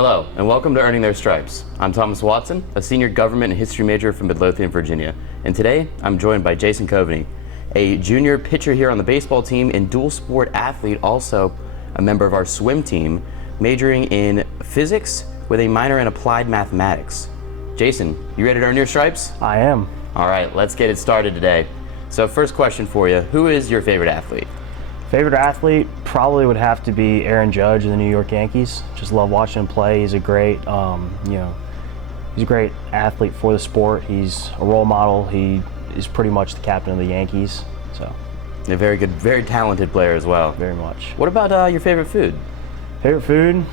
Hello, and welcome to Earning Their Stripes. I'm Thomas Watson, a senior government and history major from Midlothian, Virginia. And today, I'm joined by Jason Covaney, a junior pitcher here on the baseball team and dual sport athlete, also a member of our swim team, majoring in physics with a minor in applied mathematics. Jason, you ready to earn your stripes? I am. All right, let's get it started today. So first question for you, who is your favorite athlete? Favorite athlete probably would have to be Aaron Judge of the New York Yankees. Just love watching him play. He's a great, he's a great athlete for the sport. He's a role model. He is pretty much the captain of the Yankees. So, A very good, very talented player as well. very much. What about your favorite food? Favorite food?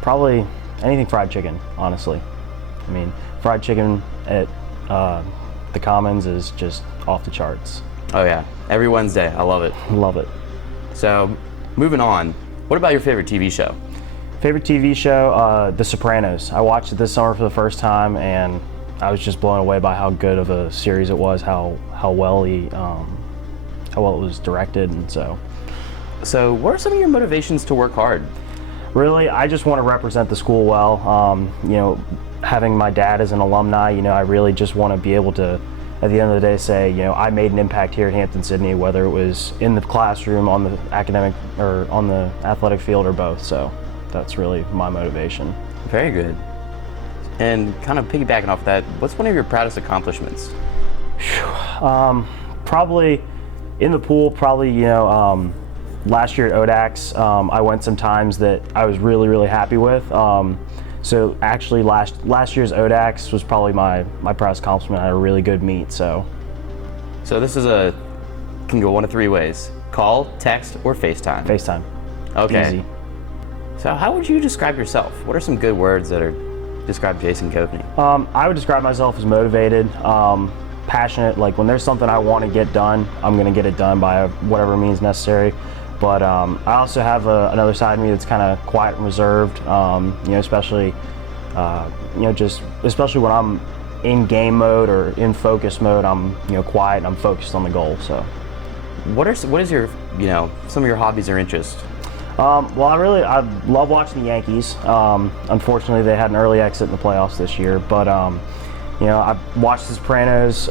Probably anything fried chicken, honestly. I mean, fried chicken at the Commons is just off the charts. Oh yeah, every Wednesday, I love it. Love it. So, moving on, what about your favorite TV show? Favorite TV show, The Sopranos. I watched it this summer for the first time, and I was just blown away by how good of a series it was, how well it was directed, and so. So, what are some of your motivations to work hard? Really, I just want to represent the school well. Having my dad as an alumni, I really just want to be able to, at the end of the day, say, I made an impact here at Hampden-Sydney, whether it was in the classroom, on the academic, or on the athletic field, or both. So that's really my motivation. Very good. And kind of piggybacking off that, what's one of your proudest accomplishments? Probably in the pool, last year at ODAX, I went some times that I was really, really happy with. So actually last year's ODAX was probably my proudest accomplishment. I had a really good meet, so. So this can go one of three ways: call, text, or FaceTime. FaceTime. Okay. Easy. So how would you describe yourself? What are some good words that describe Jason Covaney? I would describe myself as motivated, passionate. Like when there's something I want to get done, I'm gonna get it done by whatever means necessary. But I also have another side of me that's kind of quiet and reserved. Especially when I'm in game mode or in focus mode, I'm quiet and I'm focused on the goal. So, what is your some of your hobbies or interests? Well, I love watching the Yankees. Unfortunately, they had an early exit in the playoffs this year. But I watched The Sopranos,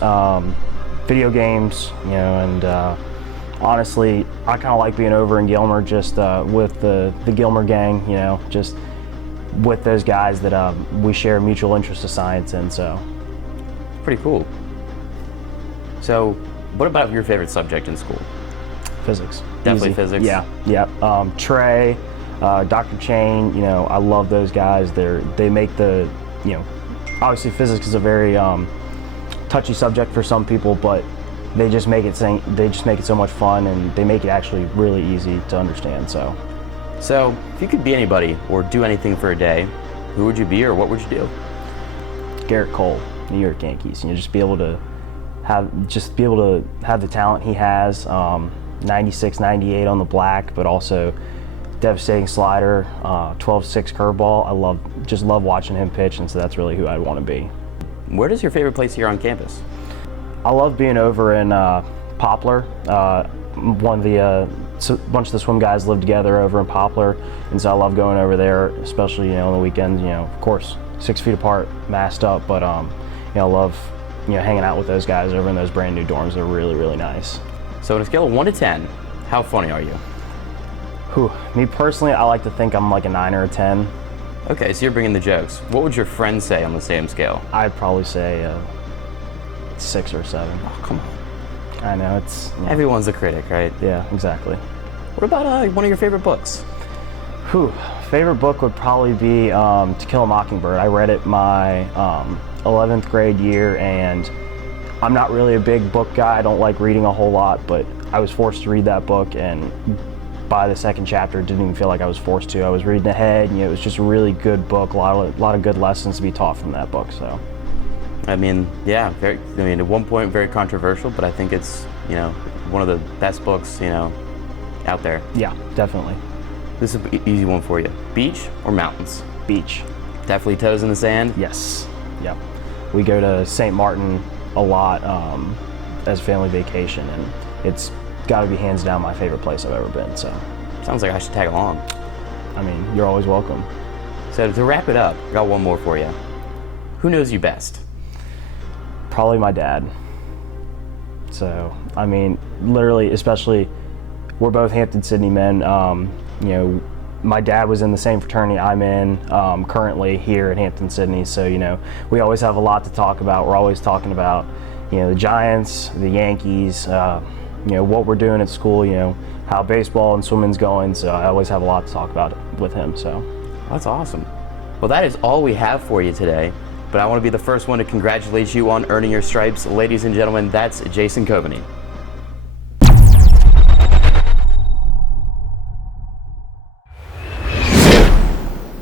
video games, and. Honestly, I kind of like being over in Gilmer, just with the Gilmer gang, just with those guys that we share a mutual interest of science in, so. Pretty cool. So, what about your favorite subject in school? Physics. Definitely Easy. physics? Yeah. Trey, Dr. Chain, I love those guys. They make obviously physics is a very touchy subject for some people, but they just make it so much fun, and they make it actually really easy to understand. So if you could be anybody or do anything for a day, who would you be or what would you do? Garrett Cole, New York Yankees. Just be able to have the talent he has. 96, 98 on the black, but also devastating slider, 12-6 curveball. I love watching him pitch, and so that's really who I'd want to be. Where is your favorite place here on campus? I love being over in Poplar. Bunch of the swim guys live together over in Poplar, and so I love going over there, especially on the weekends. Of course, 6 feet apart, masked up, but I love hanging out with those guys over in those brand new dorms. They're really, really nice. So on a scale of 1 to 10, how funny are you? Me personally, I like to think I'm like a 9 or a 10. Okay, so you're bringing the jokes. What would your friends say on the same scale? I'd probably say 6 or 7. Oh, come on. I know, it's. Everyone's a critic, right? Yeah, exactly. What about one of your favorite books? Favorite book would probably be To Kill a Mockingbird. I read it my 11th grade year, and I'm not really a big book guy. I don't like reading a whole lot, but I was forced to read that book, and by the second chapter, it didn't even feel like I was forced to. I was reading ahead, and it was just a really good book, a lot of good lessons to be taught from that book, so. I mean, yeah, at one point very controversial, but I think it's, one of the best books, out there. Yeah, definitely. This is an easy one for you. Beach or mountains? Beach. Definitely toes in the sand? Yes. Yep. We go to St. Martin a lot as a family vacation, and it's got to be hands down my favorite place I've ever been, so. Sounds like I should tag along. I mean, you're always welcome. So to wrap it up, I got one more for you. Who knows you best? Probably my dad. So, I mean, literally, especially, we're both Hampden-Sydney men. You know, my dad was in the same fraternity I'm in currently here at Hampden-Sydney. So, you know, we always have a lot to talk about. We're always talking about, you know, the Giants, the Yankees, you know, what we're doing at school, you know, how baseball and swimming's going. So I always have a lot to talk about with him. So That's awesome. Well, that is all we have for you today. But I want to be the first one to congratulate you on earning your stripes. Ladies and gentlemen, that's Jason Covaney.